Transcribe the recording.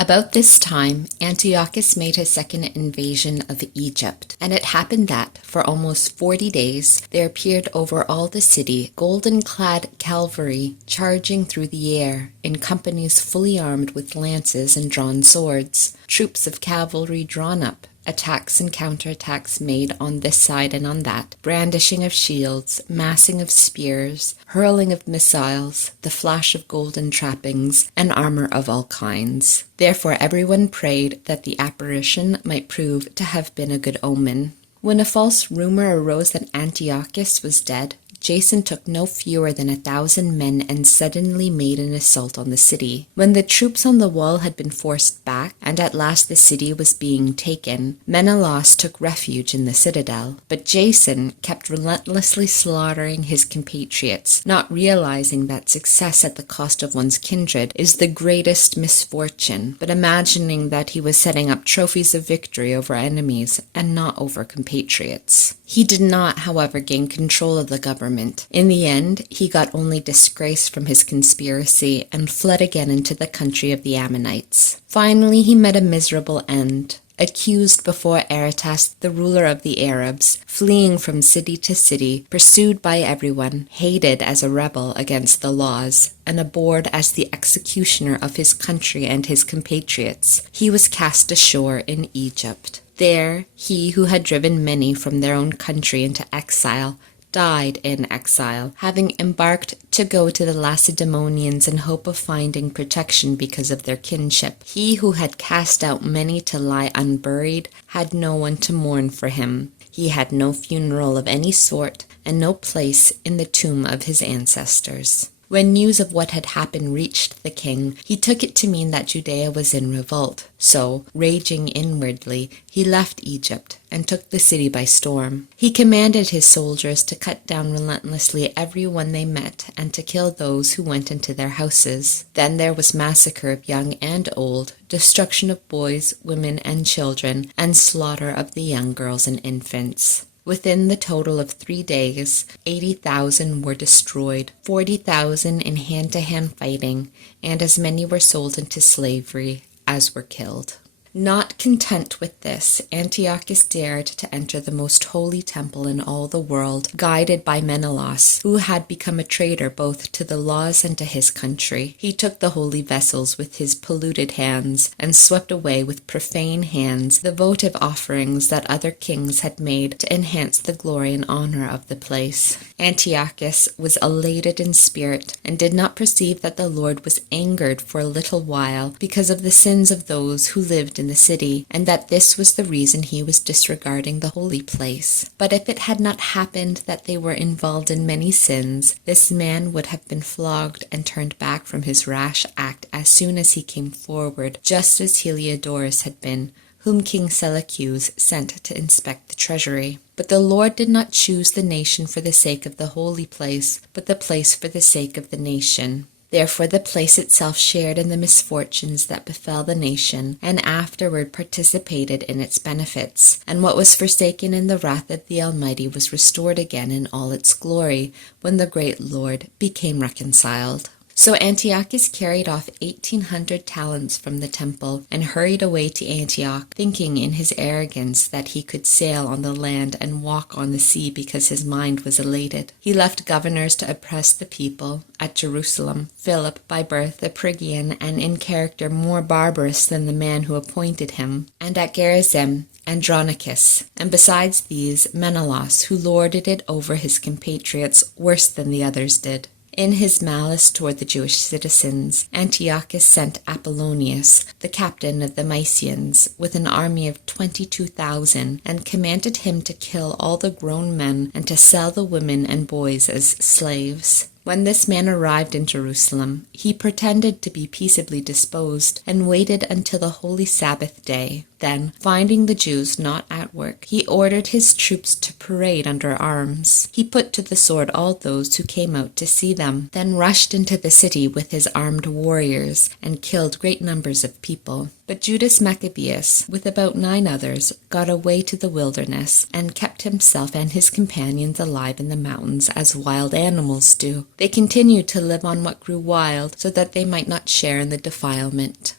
About this time, Antiochus made his second invasion of Egypt, and it happened that, for almost 40 days, there appeared over all the city golden-clad cavalry charging through the air, in companies fully armed with lances and drawn swords, troops of cavalry drawn up, attacks and counterattacks made on this side and on that, brandishing of shields, massing of spears, hurling of missiles, the flash of golden trappings, and armor of all kinds. Therefore everyone prayed that the apparition might prove to have been a good omen. When a false rumor arose that Antiochus was dead, Jason took no fewer than 1,000 men and suddenly made an assault on the city. When the troops on the wall had been forced back, and at last the city was being taken, Menelaus took refuge in the citadel. But Jason kept relentlessly slaughtering his compatriots, not realizing that success at the cost of one's kindred is the greatest misfortune, but imagining that he was setting up trophies of victory over enemies and not over compatriots. He did not, however, gain control of the government. In the end, he got only disgrace from his conspiracy and fled again into the country of the Ammonites. Finally, he met a miserable end. Accused before Aretas, the ruler of the Arabs, fleeing from city to city, pursued by everyone, hated as a rebel against the laws, and abhorred as the executioner of his country and his compatriots, he was cast ashore in Egypt. There, he who had driven many from their own country into exile, died in exile, having embarked to go to the Lacedaemonians in hope of finding protection because of their kinship. He who had cast out many to lie unburied had no one to mourn for him. He had no funeral of any sort and no place in the tomb of his ancestors. When news of what had happened reached the king, he took it to mean that Judea was in revolt. So, raging inwardly, he left Egypt and took the city by storm. He commanded his soldiers to cut down relentlessly everyone they met and to kill those who went into their houses. Then there was massacre of young and old, destruction of boys, women, and children, and slaughter of the young girls and infants. Within the total of 3 days, 80,000 were destroyed, 40,000 in hand-to-hand fighting, and as many were sold into slavery as were killed. Not content with this, Antiochus dared to enter the most holy temple in all the world, guided by Menelaus, who had become a traitor both to the laws and to his country. He took the holy vessels with his polluted hands, and swept away with profane hands the votive offerings that other kings had made to enhance the glory and honor of the place. Antiochus was elated in spirit, and did not perceive that the Lord was angered for a little while because of the sins of those who lived in the city, and that this was the reason he was disregarding the holy place. But if it had not happened that they were involved in many sins, this man would have been flogged and turned back from his rash act as soon as he came forward, just as Heliodorus had been, whom King Seleucus sent to inspect the treasury. But the Lord did not choose the nation for the sake of the holy place, but the place for the sake of the nation. Therefore the place itself shared in the misfortunes that befell the nation, and afterward participated in its benefits. And what was forsaken in the wrath of the Almighty was restored again in all its glory, when the great Lord became reconciled. So Antiochus carried off 1,800 talents from the temple, and hurried away to Antioch, thinking in his arrogance that he could sail on the land and walk on the sea because his mind was elated. He left governors to oppress the people. At Jerusalem, Philip, by birth a Phrygian, and in character more barbarous than the man who appointed him, and at Gerizim, Andronicus, and besides these, Menelaus, who lorded it over his compatriots worse than the others did. In his malice toward the Jewish citizens, Antiochus sent Apollonius, the captain of the Mysians, with an army of 22,000, and commanded him to kill all the grown men and to sell the women and boys as slaves. When this man arrived in Jerusalem, he pretended to be peaceably disposed, and waited until the holy Sabbath day. Then, finding the Jews not at work, he ordered his troops to parade under arms. He put to the sword all those who came out to see them, then rushed into the city with his armed warriors, and killed great numbers of people. But Judas Maccabees, with about 9 others, got away to the wilderness, and kept himself and his companions alive in the mountains as wild animals do. They continued to live on what grew wild, so that they might not share in the defilement.